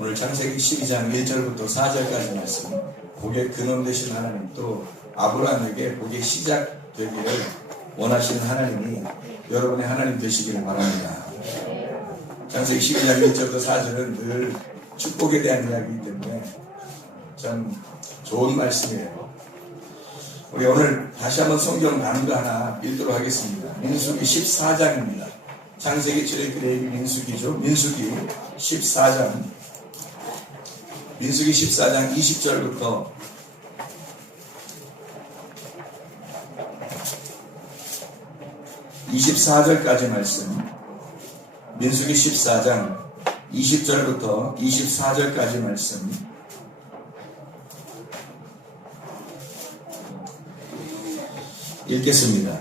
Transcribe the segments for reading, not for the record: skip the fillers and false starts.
오늘 창세기 12장 1절부터 4절까지 말씀, 복의 근원 되신 하나님, 또 아브라함에게 복의 시작 되기를 원하시는 하나님이 여러분의 하나님 되시기를 바랍니다. 창세기 12장 1절부터 4절은 늘 축복에 대한 이야기이기 때문에 참 좋은 말씀이에요. 우리 오늘 다시 한번 성경 난구 하나 읽도록 하겠습니다. 민수기 14장입니다. 창세기 출애굽기 민수기죠. 민수기 14장 20절부터 24절까지 말씀, 민수기 14장 20절부터 24절까지 말씀 읽겠습니다.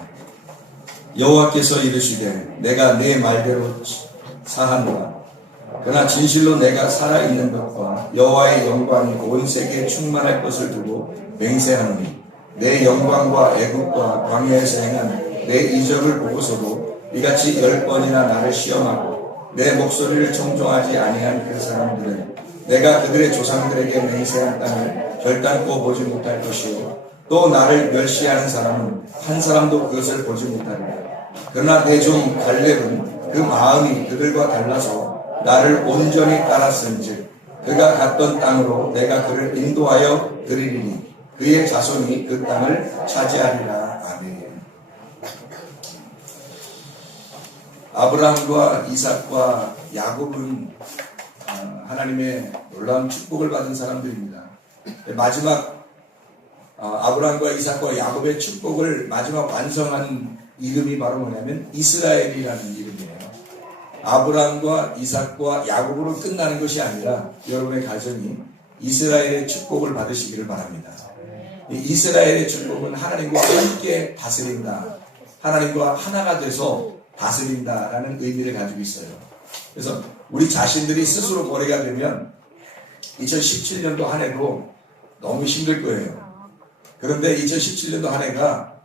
여호와께서 이르시되 내가 내 말대로 사하노라. 그러나 진실로 내가 살아있는 것과 여호와의 영광이 온 세계에 충만할 것을 두고 맹세하노니 내 영광과 애국과 광야에서 행한 내 이적을 보고서도 이같이 10번이나 나를 시험하고 내 목소리를 청종하지 아니한 그 사람들은 내가 그들의 조상들에게 맹세한 땅을 결단코 보지 못할 것이요 또 나를 멸시하는 사람은 한 사람도 그것을 보지 못하리라. 그러나 내 종 갈렙은 그 마음이 그들과 달라서 나를 온전히 따랐은즉 그가 갔던 땅으로 내가 그를 인도하여 드리리니 그의 자손이 그 땅을 차지하리라. 아멘. 아브라함과 이삭과 야곱은 하나님의 놀라운 축복을 받은 사람들입니다. 마지막 아브라함과 이삭과 야곱의 축복을 마지막 완성한 이름이 바로 뭐냐면 이스라엘이라는 이름이에요. 아브라함과 이삭과 야곱으로 끝나는 것이 아니라 여러분의 가정이 이스라엘의 축복을 받으시기를 바랍니다. 이스라엘의 축복은 하나님과 함께 다스린다, 하나님과 하나가 돼서 다스린다라는 의미를 가지고 있어요. 그래서 우리 자신들이 스스로 머리가 되면 2017년도 한 해도 너무 힘들 거예요. 그런데 2017년도 한 해가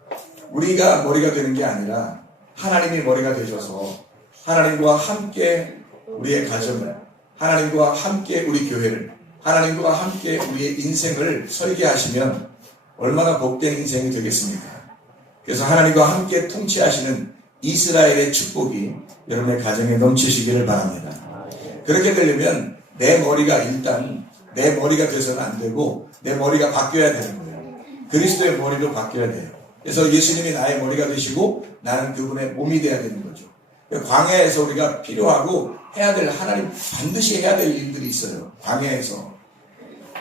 우리가 머리가 되는 게 아니라 하나님이 머리가 되셔서 하나님과 함께 우리의 가정을, 하나님과 함께 우리 교회를, 하나님과 함께 우리의 인생을 설계하시면 얼마나 복된 인생이 되겠습니까? 그래서 하나님과 함께 통치하시는 이스라엘의 축복이 여러분의 가정에 넘치시기를 바랍니다. 그렇게 되려면 내 머리가 일단 내 머리가 돼서는 안 되고 내 머리가 바뀌어야 되는 거예요. 그리스도의 머리로 바뀌어야 돼요. 그래서 예수님이 나의 머리가 되시고 나는 그분의 몸이 돼야 되는 거죠. 광야에서 우리가 필요하고 해야 될, 하나님 반드시 해야 될 일들이 있어요. 광야에서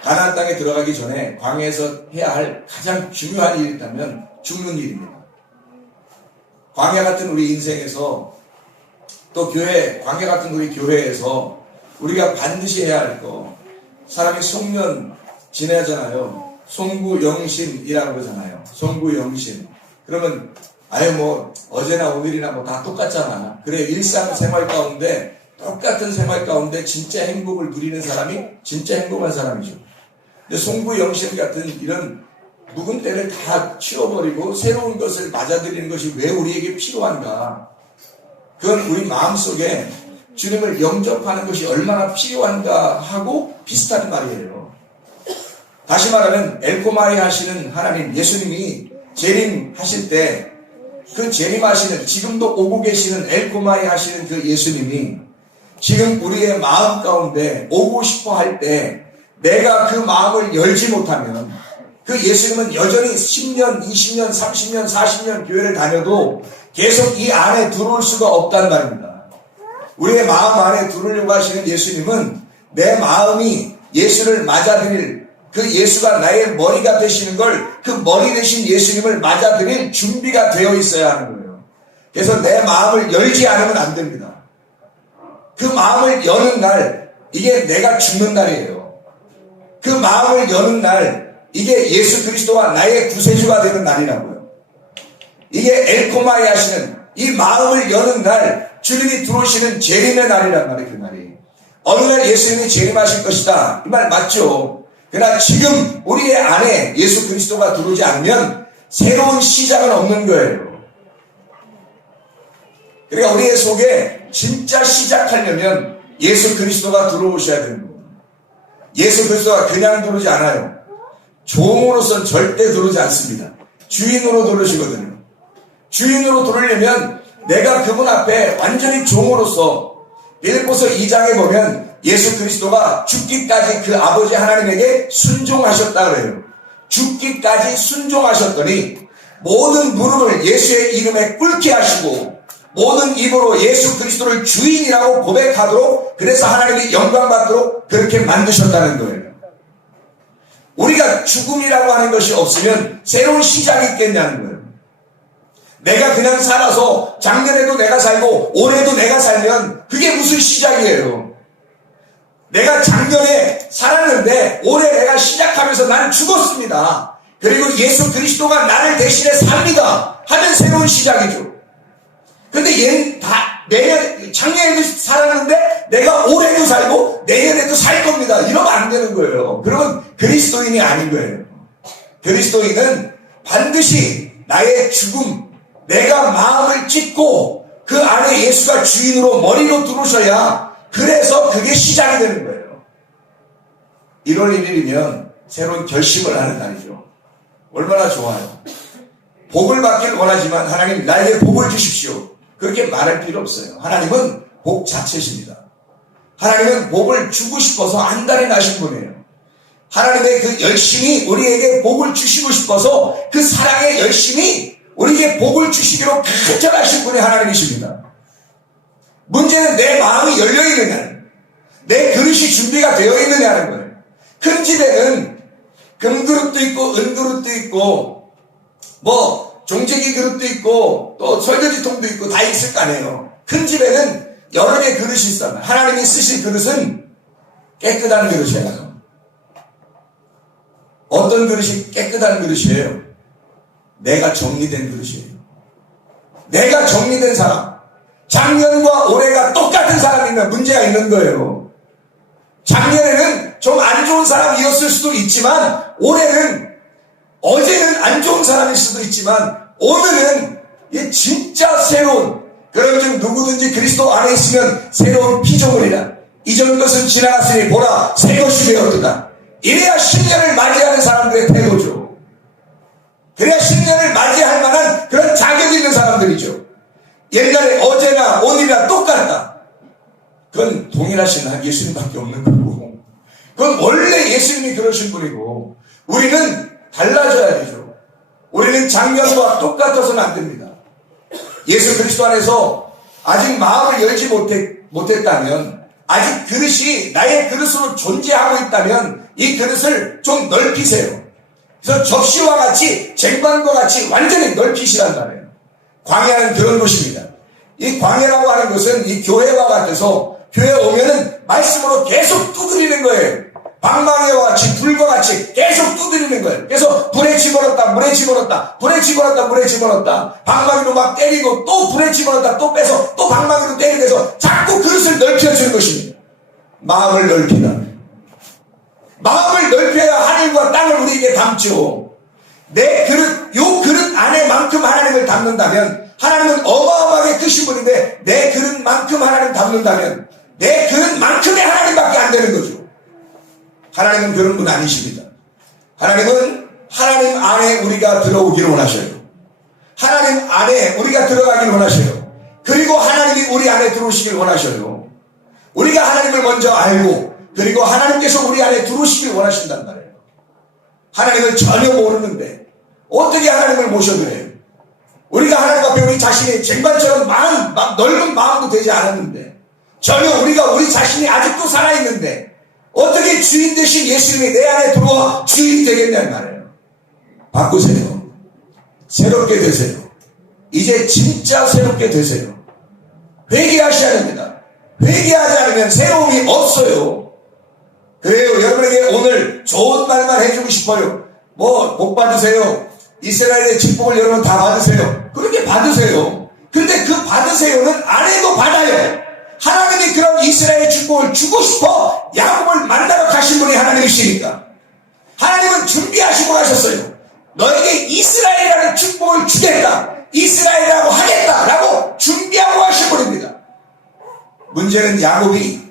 가나안 땅에 들어가기 전에 광야에서 해야 할 가장 중요한 일이 있다면 죽는 일입니다. 광야 같은 우리 인생에서 또 교회, 광야 같은 우리 교회에서 우리가 반드시 해야 할 거, 사람이 송년 지내잖아요. 송구영신이라고 그러잖아요. 송구영신. 그러면 어제나 오늘이나 다 똑같잖아. 그래, 일상생활 가운데 똑같은 생활 가운데 진짜 행복을 누리는 사람이 진짜 행복한 사람이죠. 근데 송구영신 같은 이런 묵은 때를 다 치워버리고 새로운 것을 맞아들이는 것이 왜 우리에게 필요한가? 그건 우리 마음속에 주님을 영접하는 것이 얼마나 필요한가 하고 비슷한 말이에요. 다시 말하면 엘코마이 하시는 하나님, 예수님이 재림하실 때 그 재림하시는, 지금도 오고 계시는 엘코마이 하시는 그 예수님이 지금 우리의 마음 가운데 오고 싶어 할 때 내가 그 마음을 열지 못하면 그 예수님은 여전히 10년, 20년, 30년, 40년 교회를 다녀도 계속 이 안에 들어올 수가 없단 말입니다. 우리의 마음 안에 들어오려고 하시는 예수님은 내 마음이 예수를 맞아들일, 그 예수가 나의 머리가 되시는 걸, 그 머리 되신 예수님을 맞아들일 준비가 되어 있어야 하는 거예요. 그래서 내 마음을 열지 않으면 안 됩니다. 그 마음을 여는 날, 이게 내가 죽는 날이에요. 그 마음을 여는 날, 이게 예수 그리스도와 나의 구세주가 되는 날이라고요. 이게 엘코마이 하시는 이 마음을 여는 날, 주님이 들어오시는 재림의 날이란 말이에요. 그 날이 어느 날 예수님이 재림하실 것이다, 이 말 맞죠? 그러나 지금 우리의 안에 예수 그리스도가 들어오지 않으면 새로운 시작은 없는 거예요. 그러니까 우리의 속에 진짜 시작하려면 예수 그리스도가 들어오셔야 되는 거예요. 예수 그리스도가 그냥 들어오지 않아요. 종으로서는 절대 들어오지 않습니다. 주인으로 들어오시거든요. 주인으로 들어오려면 내가 그분 앞에 완전히 종으로서, 빌립보서 2장에 보면 예수 그리스도가 죽기까지 그 아버지 하나님에게 순종하셨다 그래요. 죽기까지 순종하셨더니 모든 무릎을 예수의 이름에 꿇게 하시고 모든 입으로 예수 그리스도를 주인이라고 고백하도록, 그래서 하나님이 영광 받도록 그렇게 만드셨다는 거예요. 우리가 죽음이라고 하는 것이 없으면 새로운 시작이 있겠냐는 거예요. 내가 그냥 살아서 작년에도 내가 살고 올해도 내가 살면 그게 무슨 시작이에요. 내가 작년에 살았는데 올해 내가 시작하면서 나는 죽었습니다. 그리고 예수 그리스도가 나를 대신해 삽니다 하면 새로운 시작이죠. 근데 작년에도 살았는데 내가 올해도 살고 내년에도 살 겁니다, 이러면 안 되는 거예요. 그러면 그리스도인이 아닌 거예요. 그리스도인은 반드시 나의 죽음, 내가 마음을 찢고 그 안에 예수가 주인으로 머리로 들어오셔야, 그래서 그게 시작이 되는 거예요. 1월 1일이면 새로운 결심을 하는 날이죠. 얼마나 좋아요. 복을 받기를 원하지만 하나님 나에게 복을 주십시오, 그렇게 말할 필요 없어요. 하나님은 복 자체십니다. 하나님은 복을 주고 싶어서 한 달에 나신 분이에요. 하나님의 그 열심이 우리에게 복을 주시고 싶어서 그 사랑의 열심이 우리에게 복을 주시기로 간절하신 분이 하나님이십니다. 문제는 내 마음이 열려있느냐, 내 그릇이 준비가 되어 있느냐는 거예요. 큰 집에는 금그릇도 있고 은그릇도 있고 종재기 그릇도 있고 또 설거지통도 있고 다 있을 거 아니에요. 큰 집에는 여러 개의 그릇이 있어요. 하나님이 쓰신 그릇은 깨끗한 그릇이에요. 어떤 그릇이 깨끗한 그릇이에요? 내가 정리된 그릇이에요. 내가 정리된 사람. 작년과 올해가 똑같은 사람이면 문제가 있는 거예요. 작년에는 좀 안 좋은 사람이었을 수도 있지만 어제는 안 좋은 사람일 수도 있지만 오늘은 진짜 새로운, 그런즉 누구든지 그리스도 안에 있으면 새로운 피조물이라. 이전 것은 지나갔으니 보라 새 것이 되었도다. 이래야 신년을 맞이하는 사람들의 태도죠. 그래야 신년을 맞이할 만한 그런 자격이 있는 사람들이죠. 옛날에 어제나 오늘이나 똑같다, 그건 동일하신 예수님밖에 없는 거고, 그건 원래 예수님이 그러신 분이고, 우리는 달라져야 되죠. 우리는 작년과 똑같아서는 안 됩니다. 예수 그리스도 안에서 아직 마음을 열지 못했다면, 아직 그릇이 나의 그릇으로 존재하고 있다면 이 그릇을 좀 넓히세요. 그래서 접시와 같이, 쟁반과 같이 완전히 넓히시란 말이에요. 광야는 그런 곳입니다. 이 광야라고 하는 것은 이 교회와 같아서 교회 오면은 말씀으로 계속 두드리는 거예요. 방망이와 같이 불과 같이 계속 두드리는 거예요. 그래서 불에 집어넣었다, 물에 집어넣었다, 불에 집어넣었다, 물에 집어넣었다, 방망이로 막 때리고 또 불에 집어넣었다, 또 빼서 또 방망이로 때리고 해서 자꾸 그릇을 넓혀주는 것입니다. 마음을 넓히다. 마음을 넓혀야 하늘과 땅을 우리에게 담죠. 내 그릇, 요 그릇 안에만큼 하나님을 담는다면, 하나님은 어마어마하게 크신 분인데 내 그릇만큼 하나님 담는다면 내 그릇만큼의 하나님밖에 안 되는 거죠. 하나님은 그런 분 아니십니다. 하나님은 하나님 안에 우리가 들어오기를 원하셔요. 하나님 안에 우리가 들어가기를 원하셔요. 그리고 하나님이 우리 안에 들어오시길 원하셔요. 우리가 하나님을 먼저 알고 그리고 하나님께서 우리 안에 들어오시길 원하신단 말이에요. 하나님을 전혀 모르는데 어떻게 하나님을 모셔도 해요? 우리가 하나님 앞에 우리 자신이 쟁반처럼 넓은 마음도 되지 않았는데, 전혀 우리 자신이 아직도 살아있는데 어떻게 주인 되신 예수님이 내 안에 들어와 주인이 되겠냐는 말이에요. 바꾸세요. 새롭게 되세요. 이제 진짜 새롭게 되세요. 회개하셔야 됩니다. 회개하지 않으면 새로움이 없어요. 그래요. 여러분에게 오늘 좋은 말만 해주고 싶어요. 복 받으세요. 이스라엘의 축복을 여러분 다 받으세요. 그렇게 받으세요. 근데 그 받으세요는 안 해도 받아요. 하나님이 그런 이스라엘의 축복을 주고 싶어 야곱을 만나러 가신 분이 하나님이시니까 하나님은 준비하시고 가셨어요. 너에게 이스라엘이라는 축복을 주겠다, 이스라엘이라고 하겠다라고 준비하고 하신 분입니다. 문제는 야곱이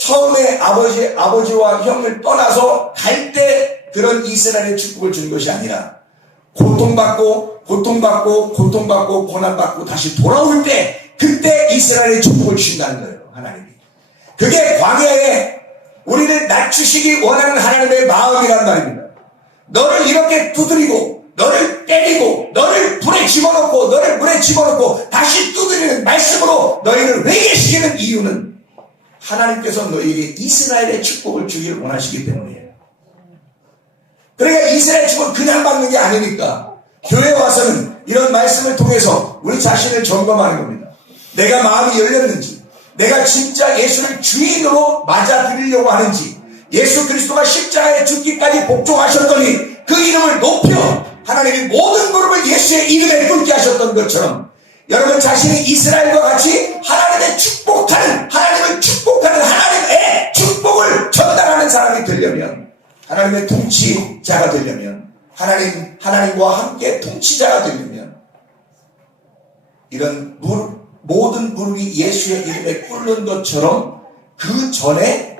처음에 아버지와 형을 떠나서 갈 때 그런 이스라엘의 축복을 준 것이 아니라 고통받고 고난받고 다시 돌아올 때 그때 이스라엘의 축복을 주신다는 거예요. 하나님이. 그게 광야에 우리를 낮추시기 원하는 하나님의 마음이란 말입니다. 너를 이렇게 두드리고 너를 때리고 너를 불에 집어넣고 너를 물에 집어넣고 다시 두드리는 말씀으로 너희를 회개시키는 이유는 하나님께서 너희에게 이스라엘의 축복을 주기를 원하시기 때문이에요. 그러니까 이스라엘 축복을 그냥 받는 게 아니니까 교회에 와서는 이런 말씀을 통해서 우리 자신을 점검하는 겁니다. 내가 마음이 열렸는지, 내가 진짜 예수를 주인으로 맞아들이려고 하는지, 예수 그리스도가 십자가에 죽기까지 복종하셨더니 그 이름을 높여 하나님이 모든 무릎을 예수의 이름에 꿇게 하셨던 것처럼 여러분 자신이 이스라엘과 같이 하나님을 축복하는 하나님의 축복을 전달하는 사람이 되려면, 하나님의 통치자가 되려면, 하나님과 함께 통치자가 되려면 이런 모든 무릎이 예수의 이름에 꿇는 것처럼 그 전에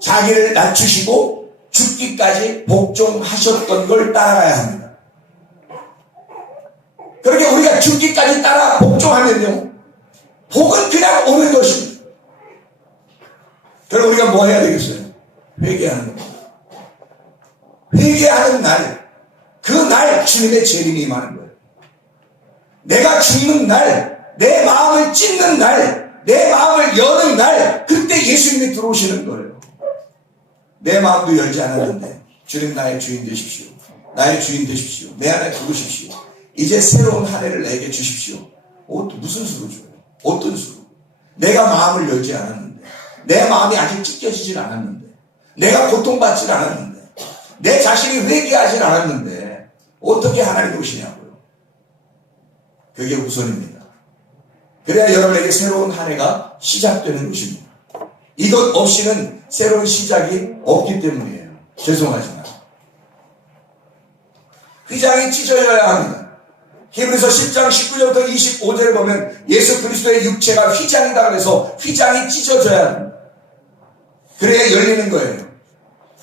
자기를 낮추시고 죽기까지 복종하셨던 걸 따라가야 합니다. 그렇게 우리가 죽기까지 따라 복종하면요, 복은 그냥 오는 것입니다. 그럼 우리가 뭐 해야 되겠어요? 회개하는 겁니다. 회개하는 날, 그 날 주님의 재림이 임하는 거예요. 내가 죽는 날, 내 마음을 찢는 날, 내 마음을 여는 날, 그때 예수님이 들어오시는 거예요. 내 마음도 열지 않았는데 주님 나의 주인 되십시오. 나의 주인 되십시오. 내 안에 들어오십시오. 이제 새로운 한 해를 내게 주십시오. 무슨 수로 줘요? 어떤 수로? 내가 마음을 열지 않았는데, 내 마음이 아직 찢겨지질 않았는데, 내가 고통받질 않았는데, 내 자신이 회개하질 않았는데 어떻게 하나님이 오시냐고요. 그게 우선입니다. 그래야 여러분에게 새로운 한 해가 시작되는 것입니다. 이것 없이는 새로운 시작이 없기 때문이에요. 죄송하지만 휘장이 찢어져야 합니다. 히브리서 10장 19절부터 25절에 보면 예수 그리스도의 육체가 휘장이다 그래서 휘장이 찢어져야 합니다. 그래야 열리는 거예요.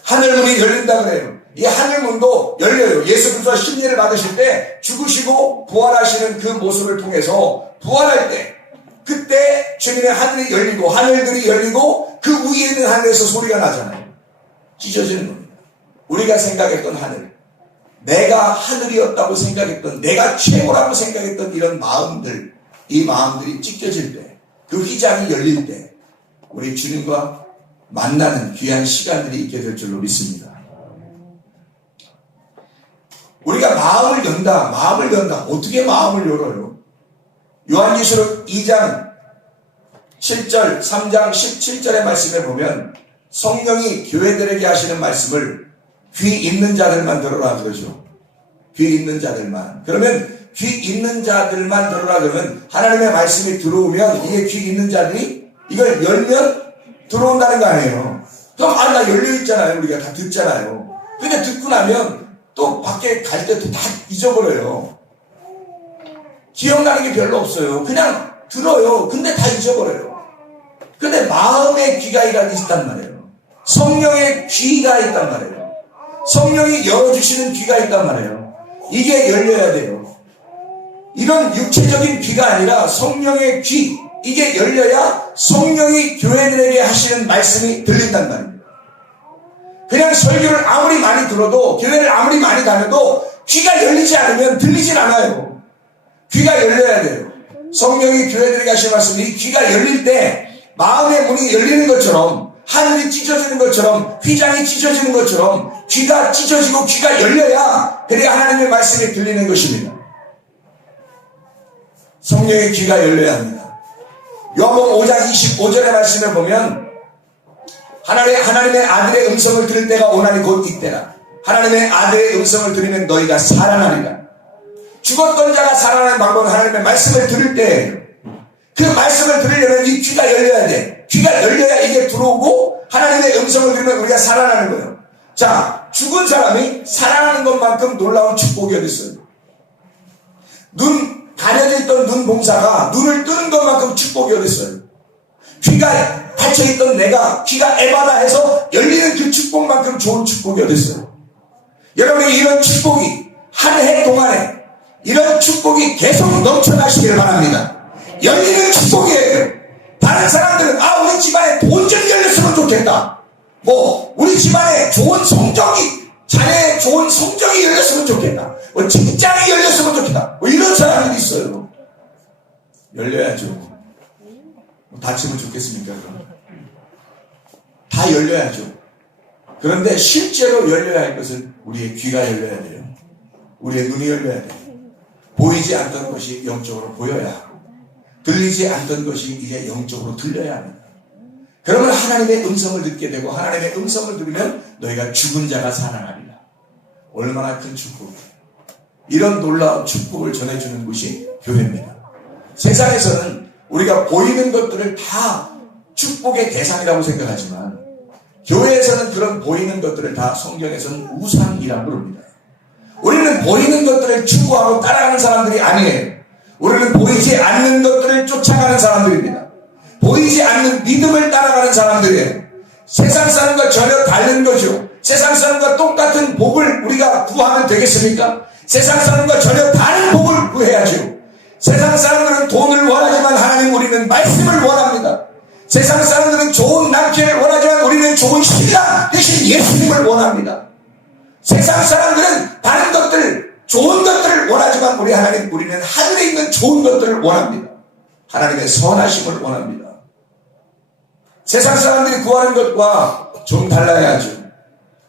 하늘문이 열린다 그래요. 이 하늘문도 열려요. 예수 그리스도가 심리를 받으실 때 죽으시고 부활하시는 그 모습을 통해서 부활할 때 그때 주님의 하늘이 열리고 하늘들이 열리고 그 위에 있는 하늘에서 소리가 나잖아요. 찢어지는 겁니다. 우리가 생각했던 하늘, 내가 하늘이었다고 생각했던, 내가 최고라고 생각했던 이런 마음들, 이 마음들이 찢겨질 때, 그 휘장이 열릴 때 우리 주님과 만나는 귀한 시간들이 있게 될 줄로 믿습니다. 우리가 마음을 연다. 어떻게 마음을 열어요? 요한계시록 2장 7절, 3장 17절의 말씀에 보면 성령이 교회들에게 하시는 말씀을 귀 있는 자들만 들어라 그러죠. 귀 있는 자들만. 그러면 귀 있는 자들만 들어라 그러면 하나님의 말씀이 들어오면 이게 귀 있는 자들이 이걸 열면 들어온다는 거 아니에요. 그럼 나 열려있잖아요. 우리가 다 듣잖아요. 근데 듣고 나면 또 밖에 갈 때 또 다 잊어버려요. 기억나는 게 별로 없어요. 그냥 들어요. 근데 다 잊어버려요. 근데 마음의 귀가 있단 말이에요. 성령의 귀가 있단 말이에요. 성령이 열어주시는 귀가 있단 말이에요. 이게 열려야 돼요. 이런 육체적인 귀가 아니라 성령의 귀, 이게 열려야 성령이 교회들에게 하시는 말씀이 들린단 말입니다. 그냥 설교를 아무리 많이 들어도, 교회를 아무리 많이 다녀도 귀가 열리지 않으면 들리질 않아요. 귀가 열려야 돼요. 성령이 교회들에게 하시는 말씀이 이 귀가 열릴 때 마음의 문이 열리는 것처럼, 하늘이 찢어지는 것처럼, 휘장이 찢어지는 것처럼 귀가 찢어지고 귀가 열려야 그래야 하나님의 말씀이 들리는 것입니다. 성령의 귀가 열려야 합니다. 요한복음 5장 25절의 말씀을 보면 하나님의 아들의 음성을 들을 때가 오나니 곧 이때라. 하나님의 아들의 음성을 들으면 너희가 살아나리라. 죽었던 자가 살아나는 방법은 하나님의 말씀을 들을 때예요. 그 말씀을 들으려면 이 귀가 열려야 돼. 귀가 열려야 이게 들어오고 하나님의 음성을 들으면 우리가 살아나는 거예요. 자, 죽은 사람이 살아나는 것만큼 놀라운 축복이 어디 있어요? 가려져 있던 눈 봉사가 눈을 뜨는 것만큼 축복이 어디 있어요? 귀가 닫혀있던 내가 귀가 에바다 해서 열리는 그 축복만큼 좋은 축복이 어딨어요? 여러분이 이런 축복이 한 해 동안에 이런 축복이 계속 넘쳐나시길 바랍니다. 열리는 축복이에요. 다른 사람들은 우리 집안에 돈 좀 열렸으면 좋겠다. 우리 집안에 좋은 성적이 자녀의 좋은 성적이 열렸으면 좋겠다. 직장이 열렸으면 좋겠다. 이런 사람들이 있어요. 열려야죠. 다치면 좋겠습니까? 그럼? 다 열려야죠. 그런데 실제로 열려야 할 것은 우리의 귀가 열려야 돼요. 우리의 눈이 열려야 돼요. 보이지 않던 것이 영적으로 보여야 하고 들리지 않던 것이 이제 영적으로 들려야 합니다. 그러면 하나님의 음성을 듣게 되고 하나님의 음성을 들으면 너희가 죽은 자가 살아나리라. 얼마나 큰 축복이에요. 이런 놀라운 축복을 전해주는 곳이 교회입니다. 세상에서는 우리가 보이는 것들을 다 축복의 대상이라고 생각하지만 교회에서는 그런 보이는 것들을 다 성경에서는 우상이라고 부릅니다. 우리는 보이는 것들을 추구하고 따라가는 사람들이 아니에요. 우리는 보이지 않는 것들을 쫓아가는 사람들입니다. 보이지 않는 믿음을 따라가는 사람들이에요. 세상 사람과 전혀 다른 거죠. 세상 사람과 똑같은 복을 우리가 구하면 되겠습니까? 세상 사람과 전혀 다른 복을 구해야죠. 세상 사람들은 돈을 원하지만 하나님 우리는 말씀을 원합니다. 세상 사람들은 좋은 남편을 원하지만 우리는 좋은 신랑 대신 예수님을 원합니다. 세상 사람들은 다른 것들, 좋은 것들을 원하지만 우리는 하늘에 있는 좋은 것들을 원합니다. 하나님의 선하심을 원합니다. 세상 사람들이 구하는 것과 좀 달라야죠.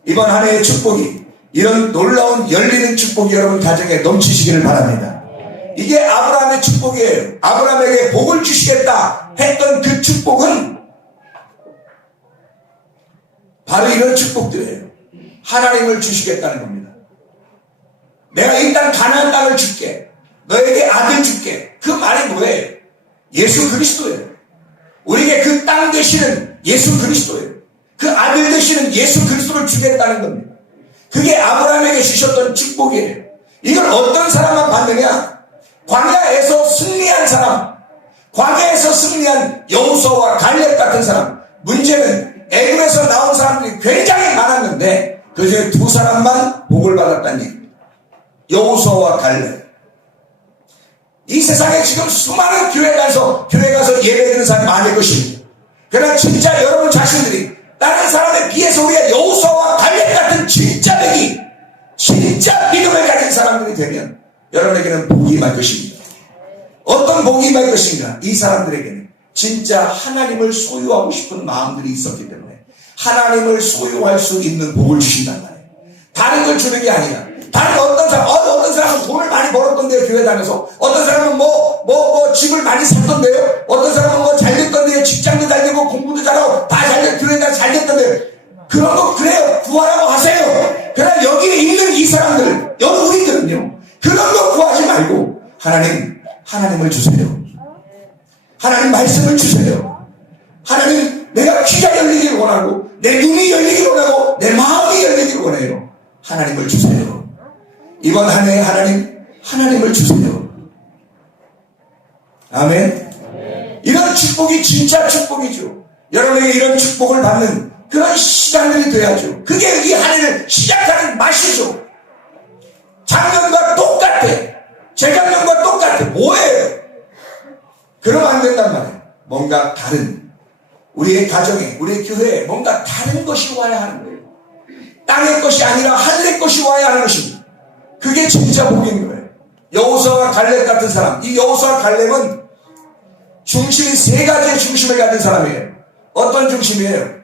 이번 한 해의 축복이 이런 놀라운 열리는 축복이 여러분 가정에 넘치시기를 바랍니다. 이게 아브라함의 축복이에요. 아브라함에게 복을 주시겠다 했던 그 축복은 바로 이런 축복들이에요. 하나님을 주시겠다는 겁니다. 내가 일단 가나안 땅을 줄게. 너에게 아들 줄게. 그 말이 뭐예요? 예수 그리스도예요. 우리에게 그 땅 되시는 예수 그리스도예요. 그 아들 되시는 예수 그리스도를 주겠다는 겁니다. 그게 아브라함에게 주셨던 축복이에요. 이걸 어떤 사람만 받느냐? 광야에서 승리한 사람, 광야에서 승리한 여호수아와 갈렙 같은 사람. 문제는 애굽에서 나온 사람들이 굉장히 많았는데 그 중에 두 사람만 복을 받았다는 얘기입니다. 여호수아와 갈렙. 이 세상에 지금 수많은 교회 가서 예배 드리는 사람이 많을 것입니다. 그러나 진짜 여러분 자신들이 다른 사람에 비해서 우리가 여호수아와 갈렙 같은 진짜 백이, 진짜 믿음을 가진 사람들이 되면 여러분에게는 복이 임할 것입니다. 어떤 복이 임할 것인가? 이 사람들에게는 진짜 하나님을 소유하고 싶은 마음들이 있었기 때문에 하나님을 소유할 수 있는 복을 주신단 말이에요. 다른 걸 주는 게 아니라 다른 어떤 사람은 돈을 많이 벌었던데요, 교회 다녀서. 어떤 사람은 집을 많이 샀던데요. 어떤 사람은 잘 됐던데요, 직장도 잘 되고 공부도 잘하고 다 잘 되고 교회가 잘 됐던데요. 그런 거 그래요, 구하라고 하세요. 그러나 여기에 있는 이 사람들, 우리들은요, 그런 거 구하지 말고 하나님을 주세요. 하나님 말씀을 주세요. 하나님, 내가 귀가 열리길 원하고 내 눈이 열리길 원하고 내 마음이 열리길 원해요. 하나님을 주세요. 이번 한 해에 하나님을 주세요. 아멘. 이런 축복이 진짜 축복이죠. 여러분에게 이런 축복을 받는 그런 시간들이 돼야죠. 그게 이 한 해를 시작하는 맛이죠. 작년과 똑같아. 재작년과 똑같아. 뭐예요? 그러면 안 된단 말이에요. 뭔가 다른, 우리의 가정에, 우리의 교회에 뭔가 다른 것이 와야 하는 거예요. 땅의 것이 아니라 하늘의 것이 와야 하는 것입니다. 그게 진짜 복인 거예요. 여호수아와 갈렙 같은 사람. 이 여호수아와 갈렙은 중심이 세 가지의 중심을 가진 사람이에요. 어떤 중심이에요?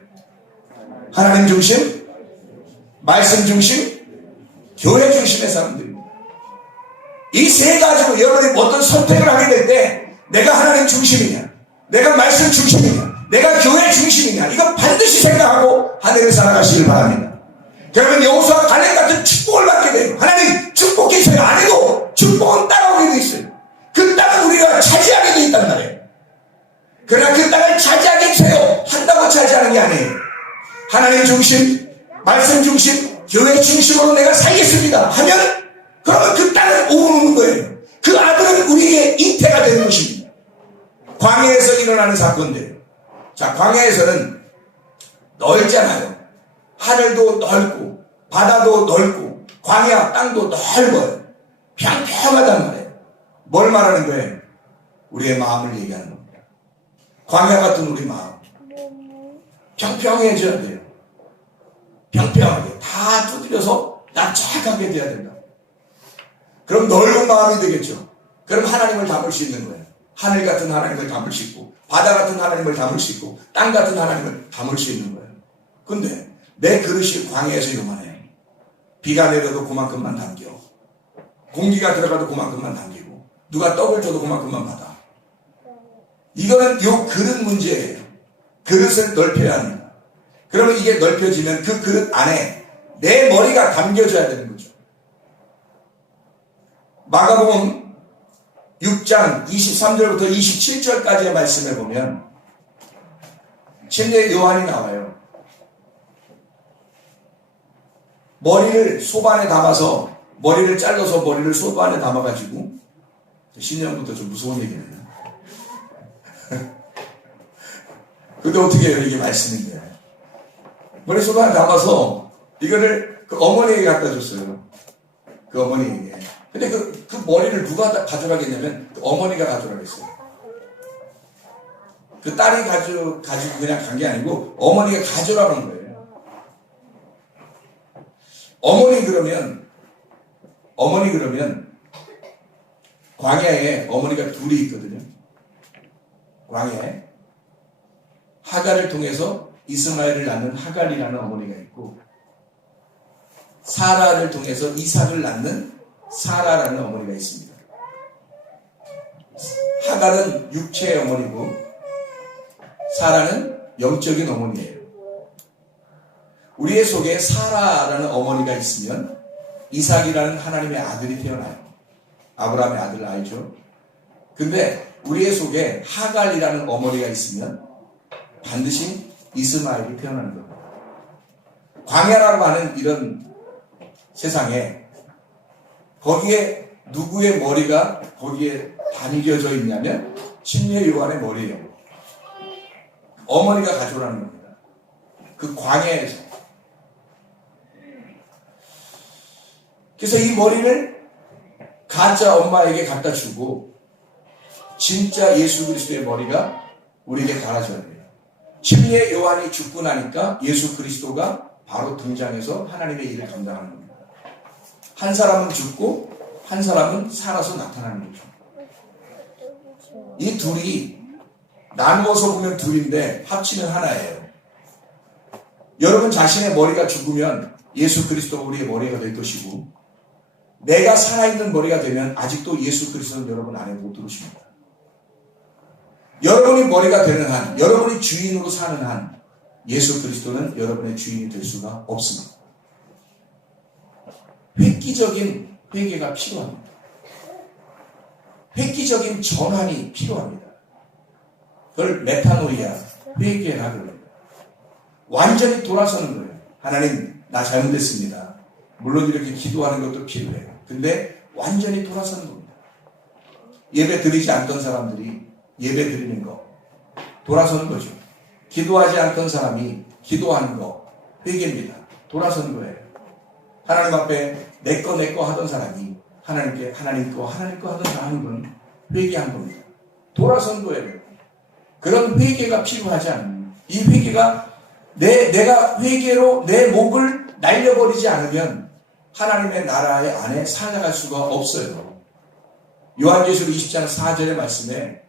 하나님 중심, 말씀 중심, 교회 중심의 사람들입니다. 이 세 가지로 여러분이 어떤 선택을 하게 될 때 내가 하나님 중심이냐, 내가 말씀 중심이냐, 내가 교회 중심이냐, 이거 반드시 생각하고 한 해를 살아가시길 바랍니다. 그러면 여호수아 갈렙 같은 축복을 받게 돼요. 하나님 축복해서요 안 해도 축복은 따라오게 돼 있어요. 그 땅은 우리가 차지하게 돼 있단 말이에요. 그러나 그 땅을 차지하게 해서요 한다고 차지하는 게 아니에요. 하나님 중심, 말씀 중심, 교회 중심으로 내가 살겠습니다 하면 그러면 그 땅을 오르는 거예요. 그 아들은 우리에게 잉태가 되는 것입니다. 광야에서 일어나는 사건들, 자, 광야에서는 넓잖아요. 하늘도 넓고 바다도 넓고 광야 땅도 넓어요. 평평하단 말이에요. 뭘 말하는 거예요? 우리의 마음을 얘기하는 겁니다. 광야 같은 우리 마음 평평해져야 돼요. 평평하게 다 두드려서 납작하게 돼야 된다. 그럼 넓은 마음이 되겠죠. 그럼 하나님을 담을 수 있는 거예요. 하늘 같은 하나님을 담을 수 있고 바다 같은 하나님을 담을 수 있고 땅 같은 하나님을 담을 수 있는 거예요. 근데 내 그릇이 광야에서 요만해. 비가 내려도 그만큼만 담겨. 공기가 들어가도 그만큼만 담기고 누가 떡을 줘도 그만큼만 받아. 이거는 요 그릇 문제예요. 그릇을 넓혀야 합니다. 그러면 이게 넓혀지면 그 그릇 안에 내 머리가 담겨져야 되는 거죠. 마가복음 6장 23절부터 27절까지의 말씀을 보면 침례 요한이 나와요. 머리를 소반에 담아서 머리를 잘라서 머리를 소반에 담아가지고 신년부터 좀 무서운 얘기입니다. 근데 어떻게 해요? 이게 말씀인데 머리 소반에 담아서 이거를 그 어머니에게 갖다 줬어요. 그 어머니에게. 근데 그 머리를 누가 가져가겠냐면 그 어머니가 가져가겠어요. 그 딸이 가지고 그냥 간 게 아니고 어머니가 가져가는 거예요. 어머니 그러면 광야에 어머니가 둘이 있거든요. 광야에 하갈을 통해서 이스마엘을 낳는 하갈이라는 어머니가 있고 사라를 통해서 이삭을 낳는 사라라는 어머니가 있습니다. 하갈은 육체의 어머니고 사라는 영적인 어머니예요. 우리의 속에 사라라는 어머니가 있으면 이삭이라는 하나님의 아들이 태어나요. 아브라함의 아들 알죠? 근데 우리의 속에 하갈이라는 어머니가 있으면 반드시 이스마엘이 태어나는 겁니다. 광야라고 하는 이런 세상에 거기에 누구의 머리가 거기에 담겨져 있냐면 침례 요한의 머리예요. 어머니가 가져오라는 겁니다. 그 광야에서. 그래서 이 머리를 가짜 엄마에게 갖다 주고 진짜 예수 그리스도의 머리가 우리에게 달아줘야 돼요. 침례 요한이 죽고 나니까 예수 그리스도가 바로 등장해서 하나님의 일을 감당하는 겁니다. 한 사람은 죽고 한 사람은 살아서 나타나는 거죠. 이 둘이 나누어서 보면 둘인데 합치면 하나예요. 여러분 자신의 머리가 죽으면 예수 그리스도가 우리의 머리가 될 것이고 내가 살아있는 머리가 되면 아직도 예수 그리스도는 여러분 안에 못 들어오십니다. 여러분이 머리가 되는 한, 여러분이 주인으로 사는 한 예수 그리스도는 여러분의 주인이 될 수가 없습니다. 획기적인 회개가 필요합니다. 획기적인 전환이 필요합니다. 그걸 메타노이아, 회개라고 합니다. 완전히 돌아서는 거예요. 하나님, 나 잘못했습니다. 물론 이렇게 기도하는 것도 필요해요. 근데 완전히 돌아서는 겁니다. 예배 드리지 않던 사람들이 예배 드리는 거, 돌아서는 거죠. 기도하지 않던 사람이 기도하는 거, 회개입니다. 돌아서는 거예요. 하나님 앞에 내 거 하던 사람이 하나님께 하나님 거 하던 건 회개한 겁니다. 돌아선 거예요. 그런 회개가 필요하지 않습니다. 이 회개가 내가 회개로 내 목을 날려버리지 않으면 하나님의 나라의 안에 살아갈 수가 없어요. 요한계시록 20장 4절의 말씀에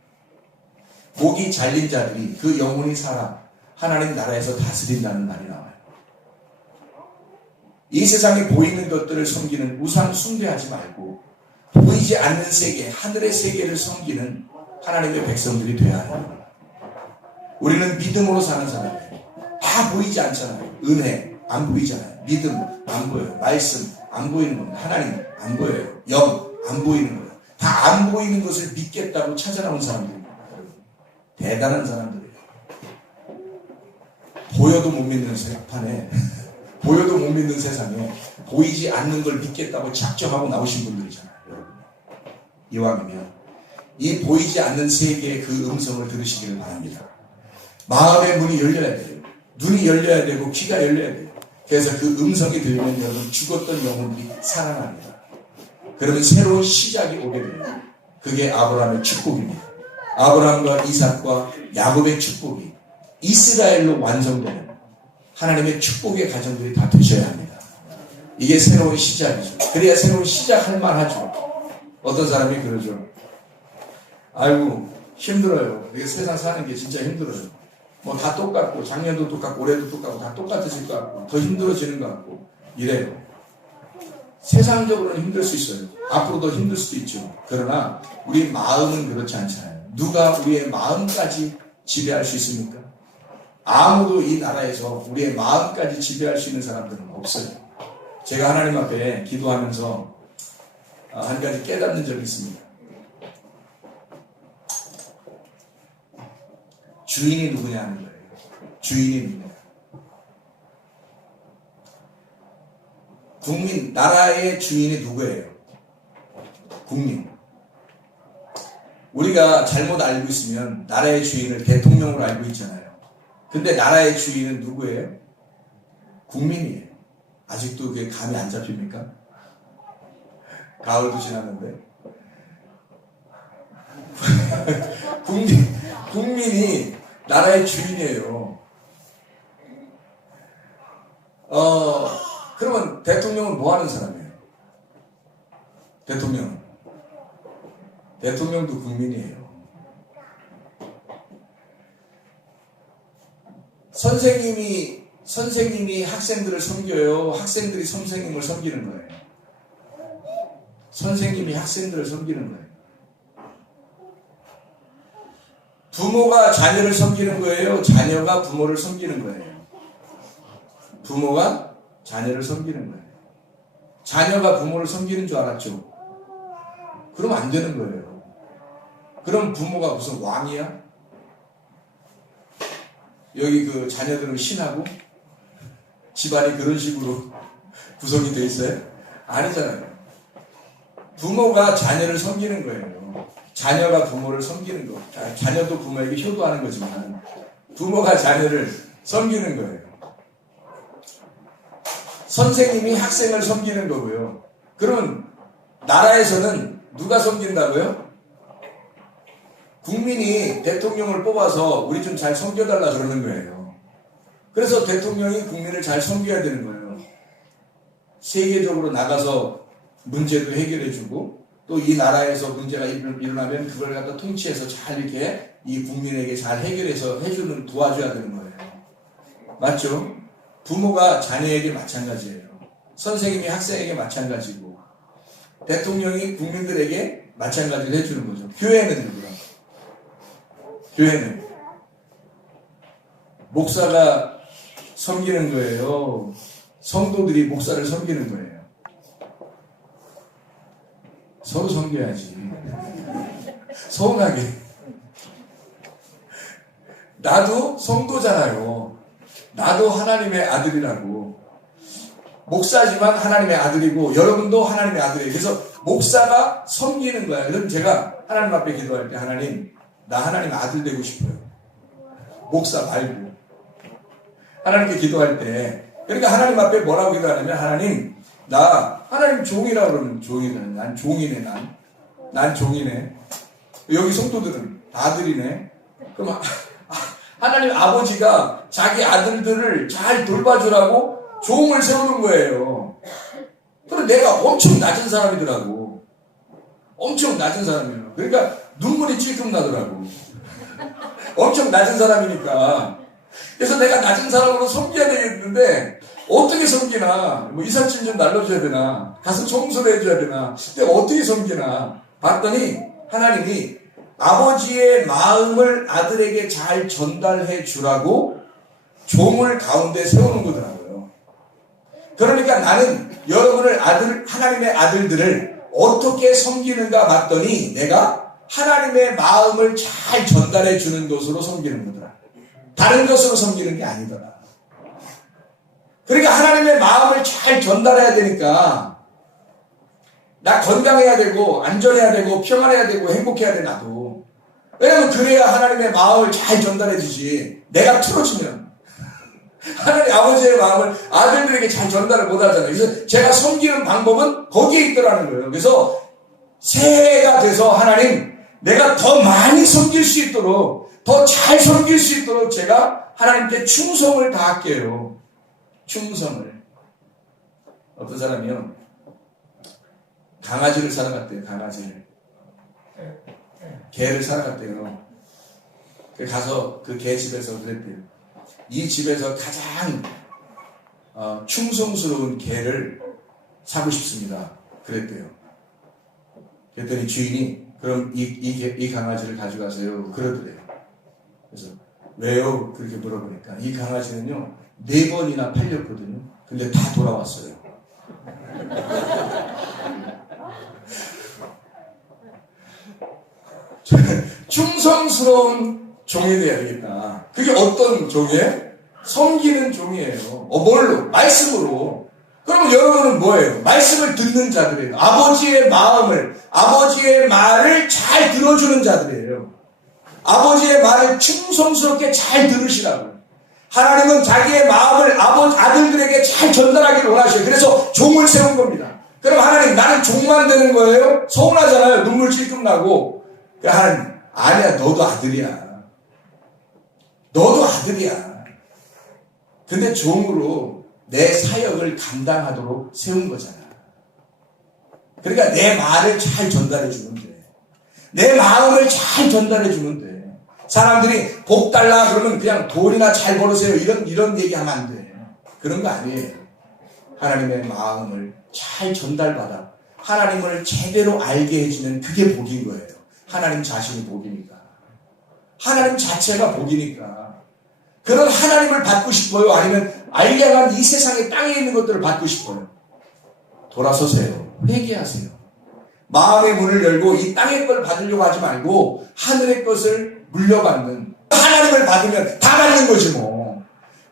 목이 잘린 자들이 그 영혼이 살아 하나님 나라에서 다스린다는 말이 나와요. 이 세상에 보이는 것들을 섬기는 우상 숭배하지 말고 보이지 않는 세계, 하늘의 세계를 섬기는 하나님의 백성들이 되어야 합니다. 우리는 믿음으로 사는 사람이에요. 다 보이지 않잖아요. 은혜 안 보이잖아요. 믿음 안 보여요. 말씀 안 보이는 겁니다. 하나님 안 보여요. 영 안 보이는 거예요. 다 안 보이는 것을 믿겠다고 찾아나온 사람들입니다. 대단한 사람들이에요. 보여도 못 믿는 세판에 보여도 못 믿는 세상에 보이지 않는 걸 믿겠다고 작정하고 나오신 분들이잖아요. 여러분. 이왕이면 이 보이지 않는 세계의 그 음성을 들으시기를 바랍니다. 마음의 문이 열려야 돼요. 눈이 열려야 되고 귀가 열려야 돼요. 그래서 그 음성이 들리면 여러분 죽었던 영혼들이 살아납니다. 그러면 새로운 시작이 오게 돼요. 그게 아브라함의 축복입니다. 아브라함과 이삭과 야곱의 축복이 이스라엘로 완성되는 하나님의 축복의 가정들이 다 되셔야 합니다. 이게 새로운 시작이죠. 그래야 새로운 시작할 만하죠. 어떤 사람이 그러죠. 아이고 힘들어요. 이게 세상 사는 게 진짜 힘들어요. 뭐 다 똑같고 작년도 똑같고 올해도 똑같고 다 똑같으실 것 같고 더 힘들어지는 것 같고 이래요. 세상적으로는 힘들 수 있어요. 앞으로도 힘들 수도 있죠. 그러나 우리 마음은 그렇지 않잖아요. 누가 우리의 마음까지 지배할 수 있습니까? 아무도 이 나라에서 우리의 마음까지 지배할 수 있는 사람들은 없어요. 제가 하나님 앞에 기도하면서 한 가지 깨닫는 적이 있습니다. 주인이 누구냐 하는 거예요. 주인이 누구냐. 국민, 나라의 주인이 누구예요? 국민. 우리가 잘못 알고 있으면 나라의 주인을 대통령으로 알고 있잖아요. 근데 나라의 주인은 누구예요? 국민이에요. 아직도 그게 감이 안 잡힙니까? 가을도 지났는데. 국민이 나라의 주인이에요. 그러면 대통령은 뭐 하는 사람이에요? 대통령도 국민이에요. 선생님이 학생들을 섬겨요? 학생들이 선생님을 섬기는 거예요? 선생님이 학생들을 섬기는 거예요. 부모가 자녀를 섬기는 거예요? 자녀가 부모를 섬기는 거예요? 부모가 자녀를 섬기는 거예요. 자녀가 부모를 섬기는 줄 알았죠? 그러면 안 되는 거예요. 그럼 부모가 무슨 왕이야? 여기 그 자녀들은 신하고 집안이 그런 식으로 구성이 돼 있어요? 아니잖아요. 부모가 자녀를 섬기는 거예요. 자녀가 부모를 섬기는 거. 자녀도 부모에게 효도하는 거지만 부모가 자녀를 섬기는 거예요. 선생님이 학생을 섬기는 거고요. 그러면 나라에서는 누가 섬긴다고요? 국민이 대통령을 뽑아서 우리 좀 잘 섬겨달라 그러는 거예요. 그래서 대통령이 국민을 잘 섬겨야 되는 거예요. 세계적으로 나가서 문제도 해결해주고 또 이 나라에서 문제가 일어나면 그걸 갖다 통치해서 잘 이렇게 이 국민에게 잘 해결해서 해주는 도와줘야 되는 거예요. 맞죠? 부모가 자녀에게 마찬가지예요. 선생님이 학생에게 마찬가지고 대통령이 국민들에게 마찬가지를 해주는 거죠. 교회는 누구야? 교회는 목사가 섬기는 거예요. 성도들이 목사를 섬기는 거예요. 서로 섬겨야지. 서운하게. 나도 성도잖아요. 나도 하나님의 아들이라고. 목사지만 하나님의 아들이고 여러분도 하나님의 아들이에요. 그래서 목사가 섬기는 거야. 그럼 제가 하나님 앞에 기도할 때 하나님, 나 하나님 아들 되고 싶어요. 목사 말고. 하나님께 기도할 때 그러니까 하나님 앞에 뭐라고 기도하냐면 하나님, 나 하나님 종이라고 그러면 종이네. 난 종이네. 난 종이네. 여기 성도들은 아들이네. 그럼 하나님 아버지가 자기 아들들을 잘 돌봐주라고 종을 세우는 거예요. 그런데 내가 엄청 낮은 사람이더라고. 엄청 낮은 사람이에요. 그러니까 눈물이 찔끔 나더라고. 엄청 낮은 사람이니까. 그래서 내가 낮은 사람으로 섬겨야 되겠는데 어떻게 섬기나? 뭐 이삿짐 좀 날려줘야 되나? 가서 청소를 해줘야 되나? 내가 어떻게 섬기나? 봤더니 하나님이 아버지의 마음을 아들에게 잘 전달해 주라고 종을 가운데 세우는 거더라고요. 그러니까 나는 여러분을 하나님의 아들들을 어떻게 섬기는가 봤더니 내가 하나님의 마음을 잘 전달해 주는 것으로 섬기는 거더라. 다른 것으로 섬기는 게 아니더라. 그러니까 하나님의 마음을 잘 전달해야 되니까 나 건강해야 되고 안전해야 되고 평안해야 되고 행복해야 돼 나도. 왜냐면 그래야 하나님의 마음을 잘 전달해 주지. 내가 틀어지면 하나님 아버지의 마음을 아들들에게 잘 전달을 못 하잖아요. 그래서 제가 섬기는 방법은 거기에 있더라는 거예요. 그래서 새해가 돼서 하나님, 내가 더 많이 섬길 수 있도록, 더 잘 섬길 수 있도록 제가 하나님께 충성을 다할게요. 충성을. 어떤 사람이요, 강아지를 사랑했대요. 강아지를. 개를 사랑했대요. 가서 그 개 집에서 그랬대요. 이 집에서 가장 충성스러운 개를 사고 싶습니다. 그랬대요. 그랬더니 주인이 그럼 이 강아지를 가져가세요. 그러더래요. 그래서 왜요? 그렇게 물어보니까 이 강아지는요 4번이나 팔렸거든요. 근데 다 돌아왔어요. 충성스러운 종이 되어야 되겠다. 그게 어떤 종이에요? 섬기는 종이에요. 뭘로? 말씀으로. 그러면 여러분은 뭐예요? 말씀을 듣는 자들이에요. 아버지의 마음을, 아버지의 말을 잘 들어주는 자들이에요. 아버지의 말을 충성스럽게 잘 들으시라고. 하나님은 자기의 마음을 아들들에게 잘 전달하기를 원하셔요. 그래서 종을 세운 겁니다. 그럼 하나님, 나는 종만 되는 거예요? 서운하잖아요. 눈물 찔끔 나고. 하나님, 아니야, 너도 아들이야. 너도 아들이야. 근데 종으로 내 사역을 감당하도록 세운 거잖아. 그러니까 내 말을 잘 전달해 주면 돼. 내 마음을 잘 전달해 주면 돼. 사람들이 복 달라 그러면 그냥 돈이나 잘 벌으세요. 이런 얘기하면 안 돼. 그런 거 아니에요. 하나님의 마음을 잘 전달받아 하나님을 제대로 알게 해주는 그게 복인 거예요. 하나님 자신이 복이니까. 하나님 자체가 복이니까. 그런 하나님을 받고 싶어요? 아니면 알량한 이 세상의 땅에 있는 것들을 받고 싶어요? 돌아서세요. 회개하세요. 마음의 문을 열고 이 땅의 걸 받으려고 하지 말고 하늘의 것을 물려받는, 하나님을 받으면 다 받는 거지 뭐.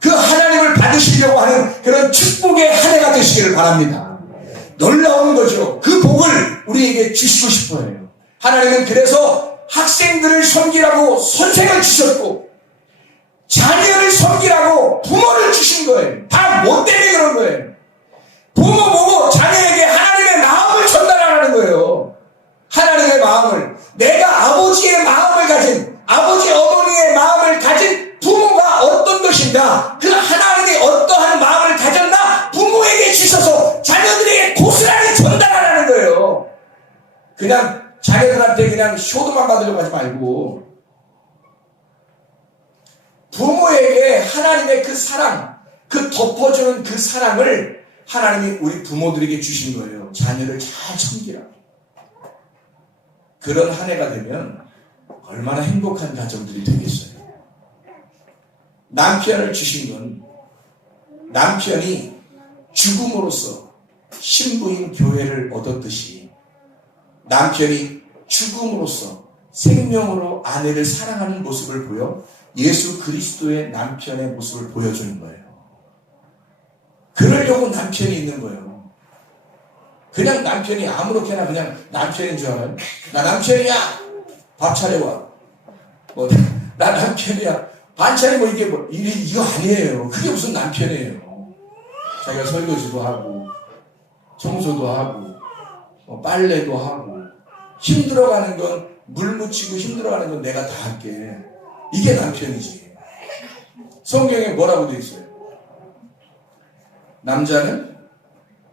그 하나님을 받으시려고 하는 그런 축복의 한 해가 되시기를 바랍니다. 놀라운 거죠. 그 복을 우리에게 주시고 싶어요. 하나님은 그래서 학생들을 섬기라고 선생을 주셨고 자녀를 섬기라고 부모를 주신 거예요. 다 뭐 때문에 그런 거예요. 부모 보고 자녀에게 하나님의 마음을 전달하라는 거예요. 하나님의 마음을, 내가 아버지의 마음을 가진, 아버지 어머니의 마음을 가진 부모가 어떤 것인가, 그 하나님이 어떠한 마음을 가졌나 부모에게 주셔서 자녀들에게 고스란히 전달하라는 거예요. 그냥 자녀들한테 그냥 효도만 받으려고 하지 말고 부모에게 하나님의 그 사랑, 그 덮어주는 그 사랑을 하나님이 우리 부모들에게 주신 거예요. 자녀를 잘 섬기라고. 그런 한 해가 되면 얼마나 행복한 가정들이 되겠어요. 남편을 주신 건 남편이 죽음으로써 신부인 교회를 얻었듯이 남편이 죽음으로써 생명으로 아내를 사랑하는 모습을 보여 예수 그리스도의 남편의 모습을 보여주는 거예요. 그러려고 남편이 있는 거예요. 그냥 남편이 아무렇게나 그냥 남편인 줄 알아요? 나 남편이야! 밥 차려와. 나 남편이야. 반찬이 이게 이거 아니에요. 그게 무슨 남편이에요. 자기가 설거지도 하고, 청소도 하고, 빨래도 하고, 힘들어가는 건, 물 묻히고 힘들어가는 건 내가 다 할게. 이게 남편이지. 성경에 뭐라고 되어 있어요? 남자는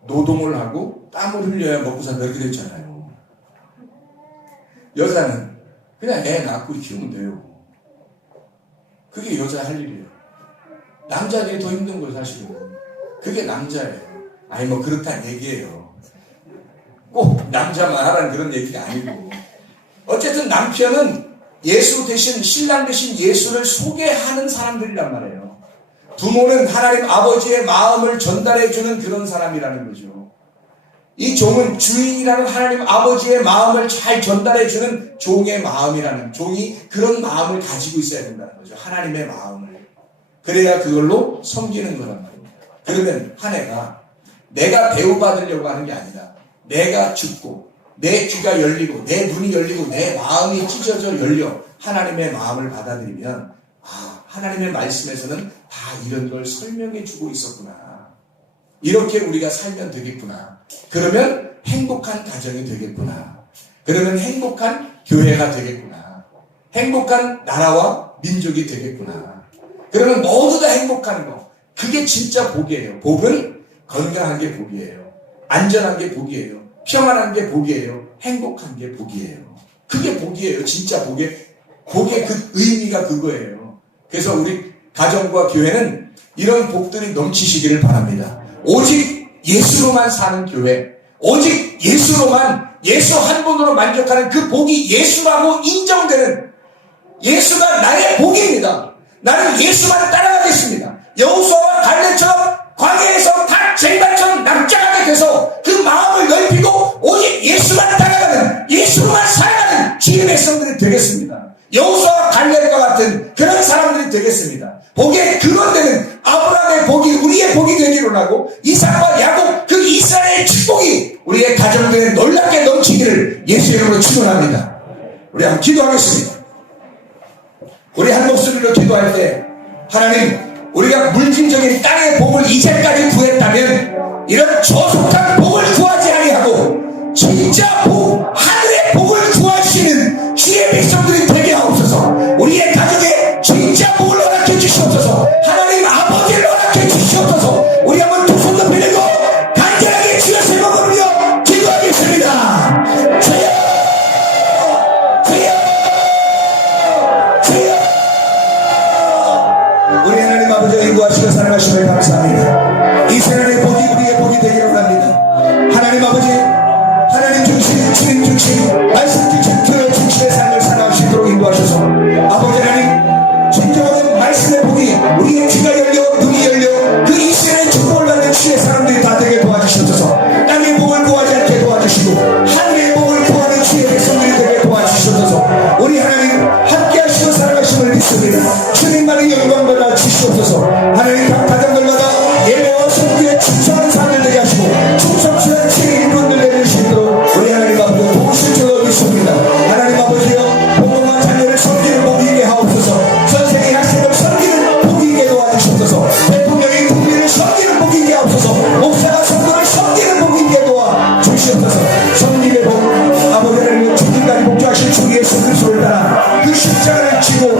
노동을 하고 땀을 흘려야 먹고 산다 이렇게 되어 있잖아요. 여자는 그냥 애 낳고 키우면 돼요. 그게 여자 할 일이에요. 남자들이 더 힘든 거예요, 사실은. 그게 남자예요. 아니 그렇다는 얘기예요. 꼭 남자만 하라는 그런 얘기가 아니고. 어쨌든 남편은 예수 대신, 신랑 대신 예수를 소개하는 사람들이란 말이에요. 부모는 하나님 아버지의 마음을 전달해주는 그런 사람이라는 거죠. 이 종은 주인이라는 하나님 아버지의 마음을 잘 전달해주는 종의 마음이라는, 종이 그런 마음을 가지고 있어야 된다는 거죠. 하나님의 마음을. 그래야 그걸로 섬기는 거란 말입니다. 그러면 한 해가 내가 대우받으려고 하는 게 아니라 내가 죽고 내 귀가 열리고 내 눈이 열리고 내 마음이 찢어져 열려 하나님의 마음을 받아들이면 하나님의 말씀에서는 다 이런 걸 설명해 주고 있었구나. 이렇게 우리가 살면 되겠구나. 그러면 행복한 가정이 되겠구나. 그러면 행복한 교회가 되겠구나. 행복한 나라와 민족이 되겠구나. 그러면 모두 다 행복한 거. 그게 진짜 복이에요. 복은 건강한 게 복이에요. 안전한 게 복이에요. 평안한 게 복이에요. 행복한 게 복이에요. 그게 복이에요. 진짜 복의 그 의미가 그거예요. 그래서 우리 가정과 교회는 이런 복들이 넘치시기를 바랍니다. 오직 예수로만 사는 교회, 오직 예수로만, 예수 한 분으로 만족하는 그 복이 예수라고 인정되는, 예수가 나의 복입니다. 나는 예수만 따라가겠습니다. 여호수아와 갈렙처럼 광야에서 다 쟁반처럼 납작하게 돼서 그 마음을 넓히고 오직 예수만 따라가는, 예수로만 살아가는 주의 백성들이 되겠습니다. 여호수아와 갈렙과 같은 그런 사람들이 되겠습니다. 복의 근원되는 아브라함의 복이 우리의 복이 되기를 하고, 이삭과 야곱 그 이스라엘의 축복이 우리의 가정들에 놀랍게 넘치기를 예수 이름으로 축원합니다. 우리 한번 기도하겠습니다. 우리 한 목소리로 기도할 때, 하나님, 우리가 물질적인 땅의 복을 이제까지 구했다면 이런 저속한 복을 구하지 아니하고 진짜 복, 하늘의 복을 구하시는 주의 백성들이 되게 하옵소서. 우리의 가정에 진짜 복을 허락해 주시옵소서. 하나님 아버지를 허락해 주시옵소서. 우리 한번 두 손 높이 들고 간절하게 주여 세번 부르며 기도하겠습니다. 주여, 주여, 주여. 우리 하나님 아버지가 인도하시고 사랑하심을 감사합니다. 이 세상의 복이 우리의 복이 되기를 원합니다. 하나님 아버지, 하나님 중심, 주님 중심, 말씀 중심, 교회 중심의 삶을 살아가시도록 인도하셔서, 아버지 하나님, 진정한 말씀의 복이 우리의 귀가 열려 눈이 열려 그 이스라엘 축복을 받는 주의 사람들이 다 되게 도와주셔서, 땅의 복을 구하지 않게 도와주시고 하늘의 복을 구하는 주의 백성들이 되게 도와주셔서, 우리 하나님 함께 하시고 사랑하심을 믿습니다. 주님만의 영광 받아 주시옵소서. 하나님 각 가정들마다 예배와 성기에 충성하는 삶을 되게 하시고 충성스러운 주의 인분들 내리시도록 우리 하나님 아버지 도우실 줄 믿습니다. 하나님 아버지여, 부모와 자녀를 섬기는 복이 있게 하옵소서. 선생의 학생을 섬기는 복이 있게 도와주시옵소서. 대통령이 국민을 섬기는 복이 있게 하옵소서. 목사가 성도를 섬기는 복이 있게 도와주시옵소서. 성립의 복, 아버지 하나님 죽기까지 복주하신 주 예수 그리스도를 따라 그 십자가를 지고